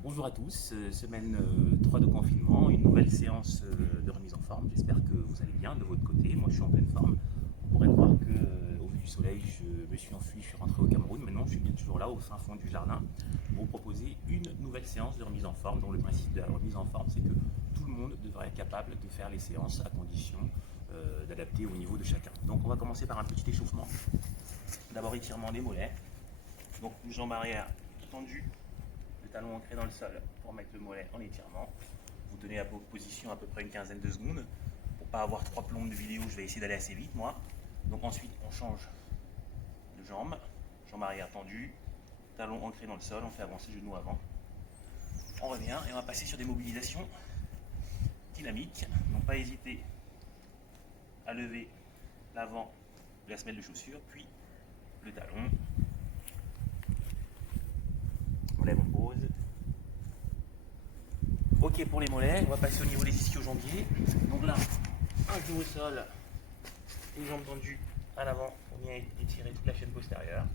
Bonjour à tous, semaine 3 de confinement, une nouvelle séance de remise en forme. J'espère que vous allez bien de votre côté. Moi je suis en pleine forme. On pourrait croire que au vu du soleil, je me suis enfui, je suis rentré au Cameroun. Maintenant je suis bien toujours là au fin fond du jardin pour vous proposer une nouvelle séance de remise en forme. Donc le principe de la remise en forme, c'est que tout le monde devrait être capable de faire les séances à condition d'adapter au niveau de chacun. Donc on va commencer par un petit échauffement. D'abord étirement des mollets. Donc une jambe arrière tendue, le talon ancré dans le sol pour mettre le mollet en étirement. Vous tenez à position à peu près une quinzaine de secondes. Pour ne pas avoir trois plombes de vidéo, je vais essayer d'aller assez vite moi. Donc ensuite on change de jambe, jambe arrière tendue, talon ancré dans le sol, on fait avancer le genou avant. On revient et on va passer sur des mobilisations dynamiques. Donc pas hésiter à lever l'avant de la semelle de chaussure, puis le talon. On lève, on pose. Ok pour les mollets, on va passer au niveau des ischio-jambiers. Donc là, un genou au sol, une jambe tendue à l'avant pour bien étirer toute la chaîne postérieure.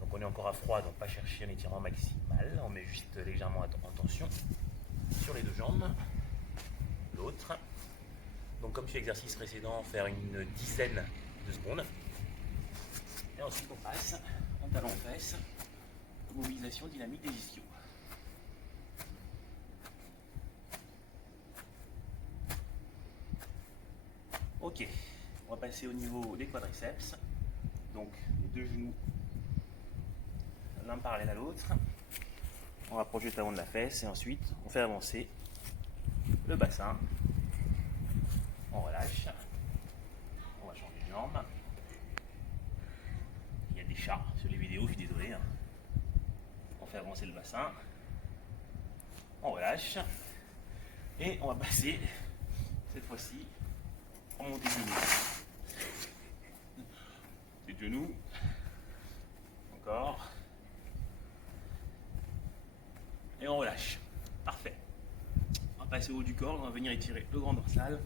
Donc on est encore à froid, donc pas chercher un étirement maximal, on met juste légèrement en tension sur les deux jambes. L'autre. Donc comme sur l'exercice précédent, faire une dizaine de secondes. Et ensuite on passe en talon aux fesses, mobilisation dynamique des ischios. Ok, on va passer au niveau des quadriceps. Donc les deux genoux l'un parallèle à l'autre. On rapproche le talon de la fesse et ensuite on fait avancer le bassin. On relâche. On va changer de jambe. Il y a des chats sur les vidéos, je suis désolé. On fait avancer le bassin. On relâche. Et on va passer cette fois-ci en montée de genou. C'est genou. Encore. Et on relâche. Parfait. On va passer au haut du corps, on va venir étirer le grand dorsal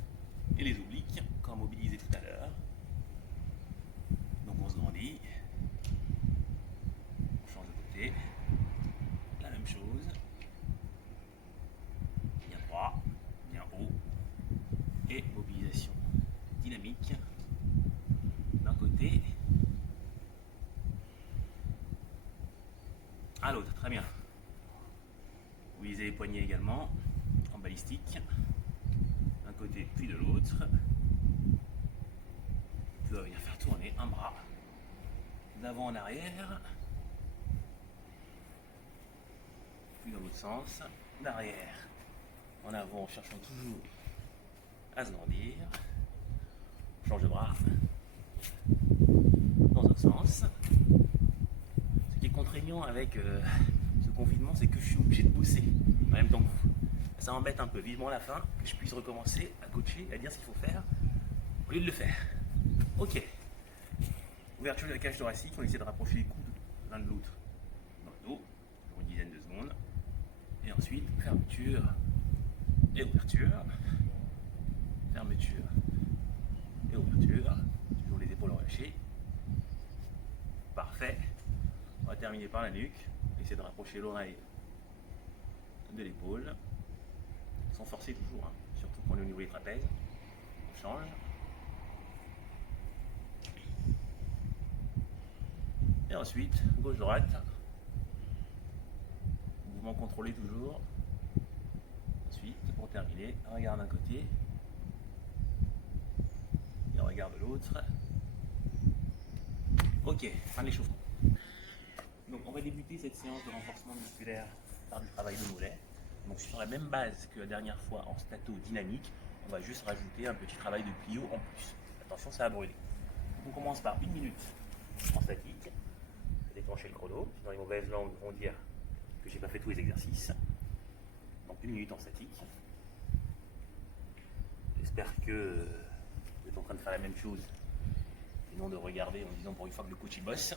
et les obliques, comme mobilisé tout à l'heure. Donc on se grandit. On change de côté. La même chose. Bien droit, bien haut. Et mobilisation dynamique d'un côté à l'autre. Très bien. Mobilisez les poignets également en balistique. D'un côté puis de l'autre. Tu vas venir faire tourner un bras d'avant en arrière, puis dans l'autre sens, d'arrière en avant, en cherchant toujours à se grandir. On change de bras dans un sens. Ce qui est contraignant avec ce confinement, c'est que je suis obligé de bosser en même temps que vous. Ça m'embête un peu, vivement la fin, que je puisse recommencer à coacher, à dire ce qu'il faut faire, au lieu de le faire. Ok. Ouverture de la cage thoracique, on essaie de rapprocher les coudes l'un de l'autre dans le dos, pour une dizaine de secondes. Et ensuite, fermeture et ouverture. Fermeture et ouverture. Toujours les épaules relâchées. Parfait. On va terminer par la nuque. Essayer de rapprocher l'oreille de l'épaule. Sans forcer toujours, hein. Surtout quand on est au niveau des trapèzes. On change. Et ensuite, gauche-droite. Mouvement contrôlé toujours. Ensuite, pour terminer, un regard d'un côté et un regard de l'autre. Ok, fin de l'échauffement. Donc on va débuter cette séance de renforcement musculaire par du travail de mollet. Donc sur la même base que la dernière fois en stato dynamique, on va juste rajouter un petit travail de plio en plus. Attention, ça va brûler. Donc on commence par 1 minute en statique. Je vais déclencher le chrono. Dans les mauvaises langues vont dire que j'ai pas fait tous les exercices. Donc 1 minute en statique. J'espère que vous êtes en train de faire la même chose et non de regarder en disant pour une fois que le coach y bosse.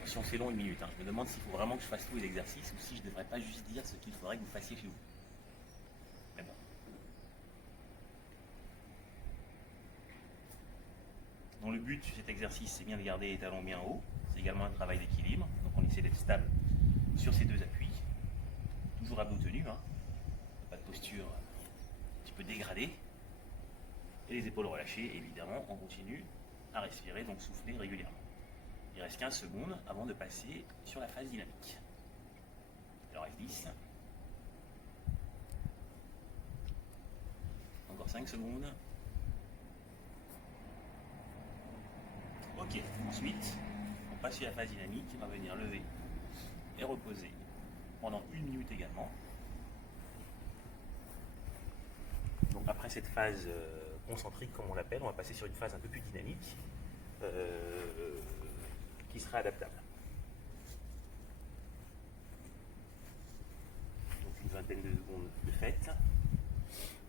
Attention, c'est long 1 minute. Je me demande s'il faut vraiment que je fasse tous les exercices ou si je ne devrais pas juste dire ce qu'il faudrait que vous fassiez chez vous. Mais bon. Donc le but de cet exercice, c'est bien de garder les talons bien hauts, C'est également un travail d'équilibre. Donc on essaie d'être stable sur ces deux appuis. Toujours à dos tenu, hein. Pas de posture un petit peu dégradée. Et les épaules relâchées, évidemment, on continue à respirer, donc souffler régulièrement. Il reste 15 secondes avant de passer sur la phase dynamique. Il en reste 10. Encore 5 secondes. Ok, ensuite, on passe sur la phase dynamique, on va venir lever et reposer pendant 1 minute également. Donc après cette phase concentrique, comme on l'appelle, on va passer sur une phase un peu plus dynamique qui sera adaptable. Donc une vingtaine de secondes de fête.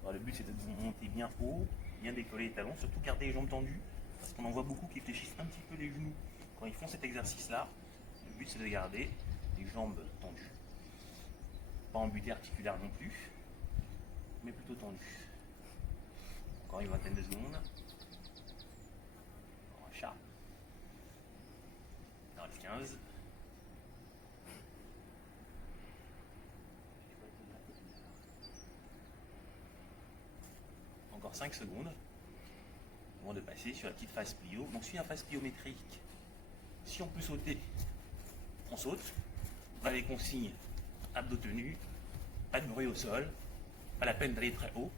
Alors, le but c'est de monter bien haut, bien décoller les talons, surtout garder les jambes tendues, parce qu'on en voit beaucoup qui fléchissent un petit peu les genoux quand ils font cet exercice-là. Le but c'est de garder les jambes tendues. Pas embuté articulaire non plus, mais plutôt tendues. Encore une vingtaine de secondes. Un chat. Il en reste 15. Encore 5 secondes avant de passer sur la petite phase plio. Donc sur la phase pliométrique, si on peut sauter, on saute. On a les consignes, abdos tenus, pas de bruit au sol, pas la peine d'aller très haut.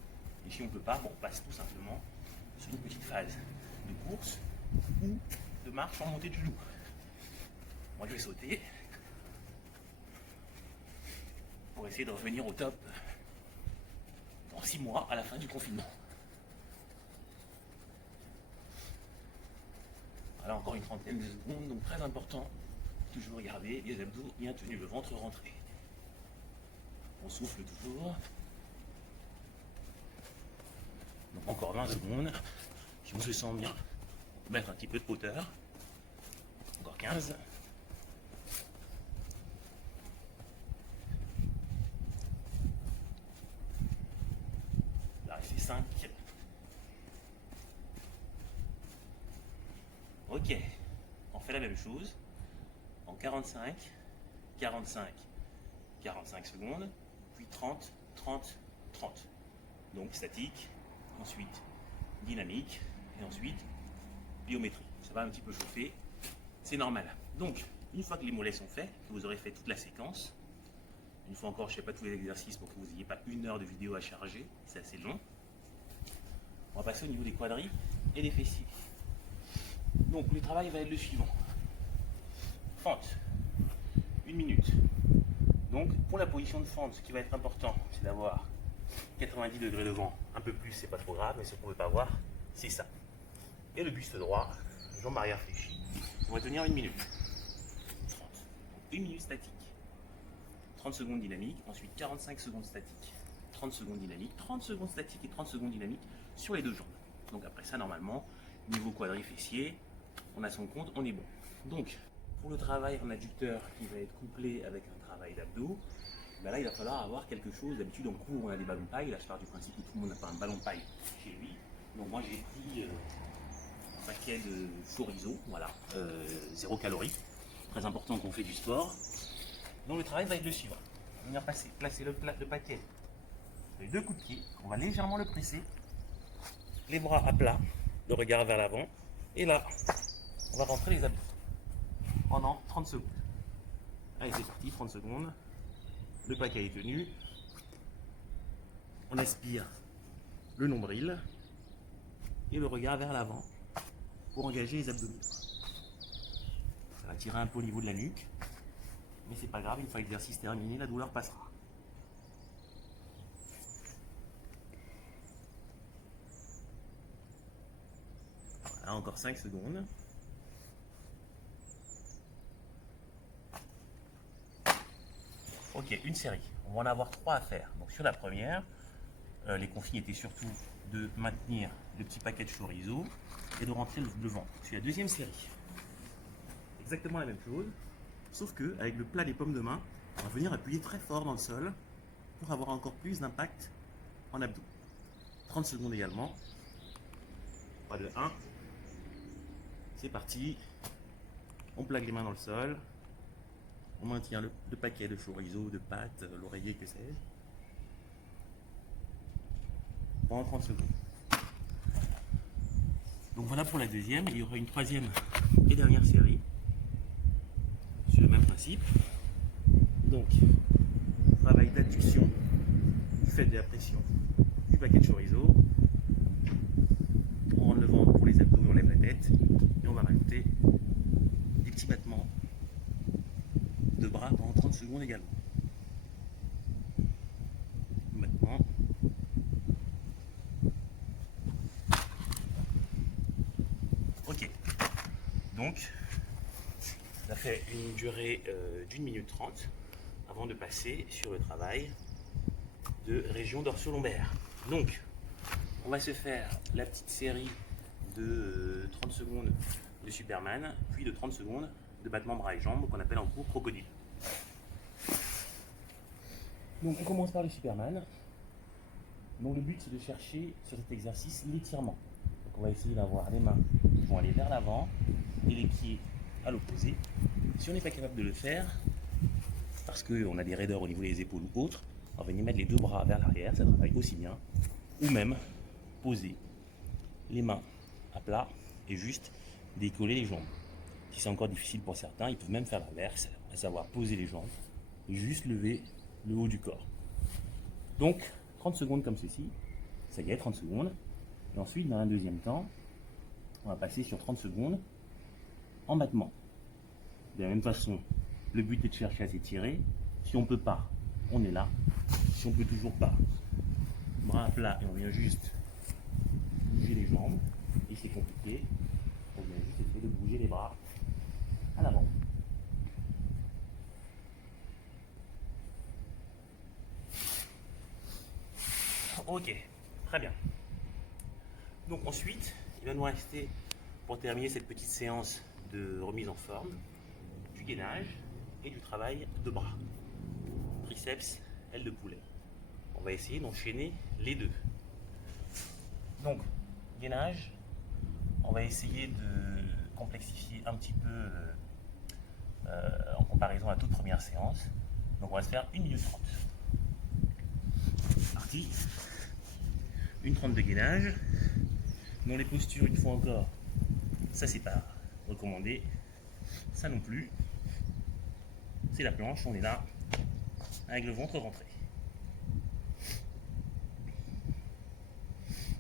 Et si on ne peut pas, bon, on passe tout simplement sur une petite phase de course ou de marche en montée de genoux. Moi je vais sauter pour essayer de revenir au top dans 6 mois à la fin du confinement. Voilà, encore une trentaine de secondes, donc très important, toujours garder les abdos bien tenus, le ventre rentré. On souffle toujours. Donc encore 20 secondes, si on se sent bien, on peut mettre un petit peu de hauteur. Encore 15. Là, c'est 5. Ok, on fait la même chose en 45, 45, 45 secondes, puis 30, 30, 30. Donc statique, ensuite dynamique, et ensuite pliométrie. Ça va un petit peu chauffer, c'est normal. Donc, une fois que les mollets sont faits, que vous aurez fait toute la séquence, une fois encore, je ne fais pas tous les exercices pour que vous n'ayez pas 1 heure de vidéo à charger, c'est assez long. On va passer au niveau des quadris et des fessiers. Donc le travail va être le suivant. Fente, 1 minute. Donc pour la position de fente, ce qui va être important, c'est d'avoir 90 degrés de vent. Un peu plus, c'est pas trop grave, mais ce qu'on ne veut pas voir, c'est ça. Et le buste droit, jambes arrière fléchies. On va tenir 1 minute. 30. Donc 1 minute statique. 30 secondes dynamique, ensuite 45 secondes statique. 30 secondes dynamique, 30 secondes statique et 30 secondes dynamique sur les deux jambes. Donc après ça, normalement, niveau quadri fessier, on a son compte, on est bon. Donc, pour le travail en adducteur qui va être couplé avec un travail d'abdos, ben là, il va falloir avoir quelque chose. D'habitude, en cours, on a des ballons paille. Là, je pars du principe que tout le monde n'a pas un ballon paille chez lui. Donc, moi, j'ai pris un paquet de chorizo, voilà, 0 calories. Très important quand on fait du sport. Donc, le travail va être le suivant. On va venir placer le paquet sur les 2 coups de pied. On va légèrement le presser. Les bras à plat, le regard vers l'avant. Et là, on va rentrer les abdos pendant 30 secondes. Allez, c'est parti, 30 secondes. Le paquet est tenu. On aspire le nombril et le regard vers l'avant pour engager les abdominaux. Ça va tirer un peu au niveau de la nuque, mais c'est pas grave, une fois l'exercice terminé, la douleur passera. Voilà, encore 5 secondes. Ok, une série. On va en avoir 3 à faire. Donc sur la première, les consignes étaient surtout de maintenir le petit paquet de chorizo et de rentrer le ventre. Sur la deuxième série, exactement la même chose, sauf que avec le plat des pommes de main, on va venir appuyer très fort dans le sol pour avoir encore plus d'impact en abdos. 30 secondes également. Pas de 1. C'est parti. On plaque les mains dans le sol. On maintient le paquet de chorizo, de pâtes, l'oreiller, que sais-je, pendant 30 secondes. Donc voilà pour la deuxième. Il y aura une troisième et dernière série sur le même principe. Donc, travail d'adduction, fait de la pression du paquet de chorizo. On rentre le ventre pour les abdos et on lève la tête. Et on va rajouter des petits battements de bras pendant 30 secondes également. Battement. Ok. Donc, ça fait une durée d'1 minute 30 avant de passer sur le travail de région dorsolaire. Donc, on va se faire la petite série de 30 secondes de Superman, puis de 30 secondes de battement bras et jambes qu'on appelle en cours crocodile. Donc on commence par le Superman. Donc le but c'est de chercher sur cet exercice l'étirement. Donc on va essayer d'avoir les mains qui vont aller vers l'avant et les pieds à l'opposé. Si on n'est pas capable de le faire, parce qu'on a des raideurs au niveau des épaules ou autres, on va venir mettre les deux bras vers l'arrière, ça travaille aussi bien. Ou même poser les mains à plat et juste décoller les jambes. Si c'est encore difficile pour certains, ils peuvent même faire l'inverse, à savoir poser les jambes et juste lever le haut du corps. Donc 30 secondes comme ceci, ça y est, 30 secondes. Et ensuite, dans un deuxième temps, on va passer sur 30 secondes en battement. De la même façon, le but est de chercher à s'étirer. Si on ne peut pas, on est là. Si on ne peut toujours pas, bras à plat et on vient juste bouger les jambes. Et c'est compliqué, on vient juste essayer de bouger les bras à l'avant. Ok, très bien. Donc ensuite, il va nous rester, pour terminer cette petite séance de remise en forme, du gainage et du travail de bras. Triceps, aile de poulet. On va essayer d'enchaîner les deux. Donc, gainage, on va essayer de complexifier un petit peu en comparaison à la toute première séance. Donc on va se faire 1 minute 30. Parti. 1 30 de gainage. Dans les postures, une fois encore, ça c'est pas recommandé. Ça non plus. C'est la planche, on est là, avec le ventre rentré.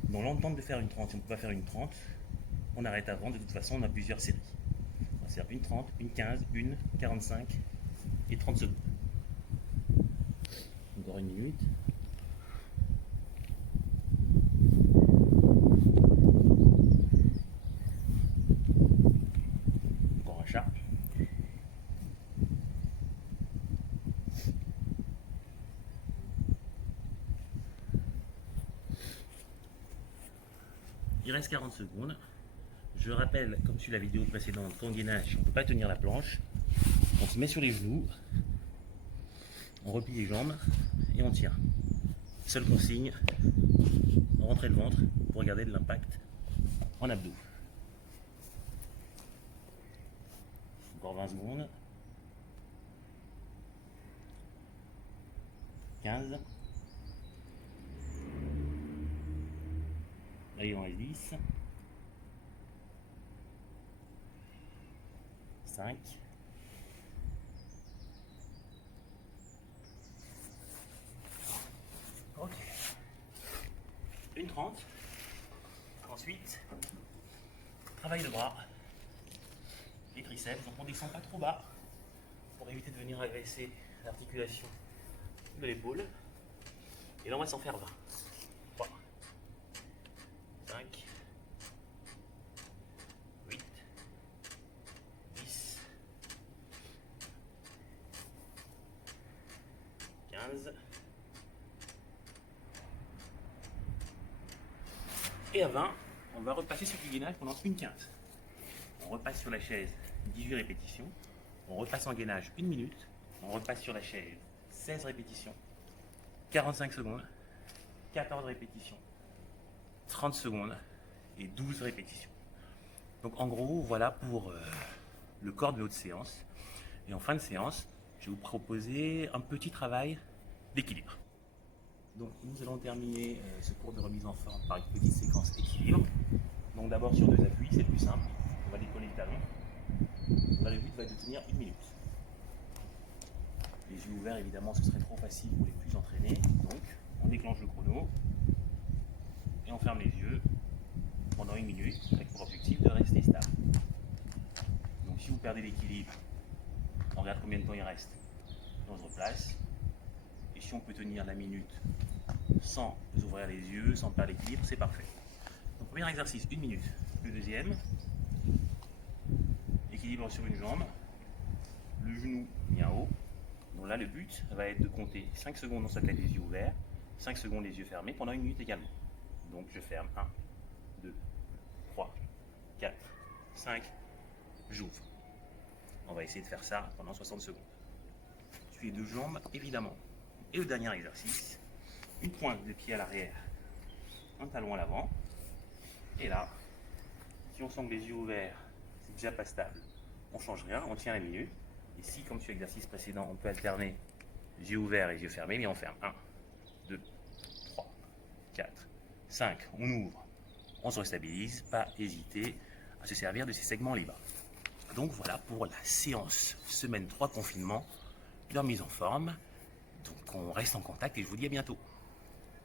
Dans l'entente de faire une 30, si on ne peut pas faire une 30, on arrête avant, de toute façon on a plusieurs séries. On va faire une 30, une 15, une 45 et 30 secondes. Encore 1 minute. Encore un chat. Il reste 40 secondes. Je rappelle, comme sur la vidéo précédente, qu'en gainage, on ne peut pas tenir la planche. On se met sur les genoux, on replie les jambes et on tient. Seule consigne, rentrer le ventre pour garder de l'impact en abdos. Encore 20 secondes. 15. Là, il en reste 10. 5. Ok. Une 30. Ensuite, travail de bras, les triceps. Donc on descend pas trop bas pour éviter de venir agresser l'articulation de l'épaule. Et là on va s'en faire 20. 3, 5, 8, 10, 15. Et à 20, on va repasser sur du gainage pendant une 15. On repasse sur la chaise 18 répétitions. On repasse en gainage 1 minute. On repasse sur la chaise 16 répétitions. 45 secondes. 14 répétitions. 30 secondes et 12 répétitions. Donc en gros, voilà pour le corps de notre séance. Et en fin de séance, je vais vous proposer un petit travail d'équilibre. Donc nous allons terminer ce cours de remise en forme par une petite séquence équilibre. Donc d'abord sur 2 appuis, c'est le plus simple. On va décoller le talon. Là, le but va être de tenir 1 minute. Les yeux ouverts, évidemment, ce serait trop facile pour les plus entraînés. Donc on déclenche le chrono et on ferme les yeux pendant 1 minute avec pour objectif de rester stable. Donc si vous perdez l'équilibre, on regarde combien de temps il reste. On se replace. Et si on peut tenir la minute sans ouvrir les yeux, sans perdre l'équilibre, c'est parfait. Donc premier exercice, 1 minute. Le deuxième, équilibre sur une jambe, le genou mis en haut. Donc là, le but va être de compter 5 secondes dans sa tête les yeux ouverts, 5 secondes les yeux fermés pendant 1 minute également. Donc je ferme 1, 2, 3, 4, 5, j'ouvre. On va essayer de faire ça pendant 60 secondes. Tu les 2 jambes, évidemment. Et le dernier exercice, une pointe de pied à l'arrière, un talon à l'avant. Et là, si on sent que les yeux ouverts, c'est déjà pas stable, on ne change rien, on tient la minute. Et si, comme sur l'exercice précédent, on peut alterner les yeux ouverts et les yeux fermés, mais on ferme 1, 2, 3, 4, 5, on ouvre, on se restabilise, pas hésiter à se servir de ces segments libres. Donc voilà pour la séance semaine 3 confinement de remise en forme. Donc on reste en contact et je vous dis à bientôt.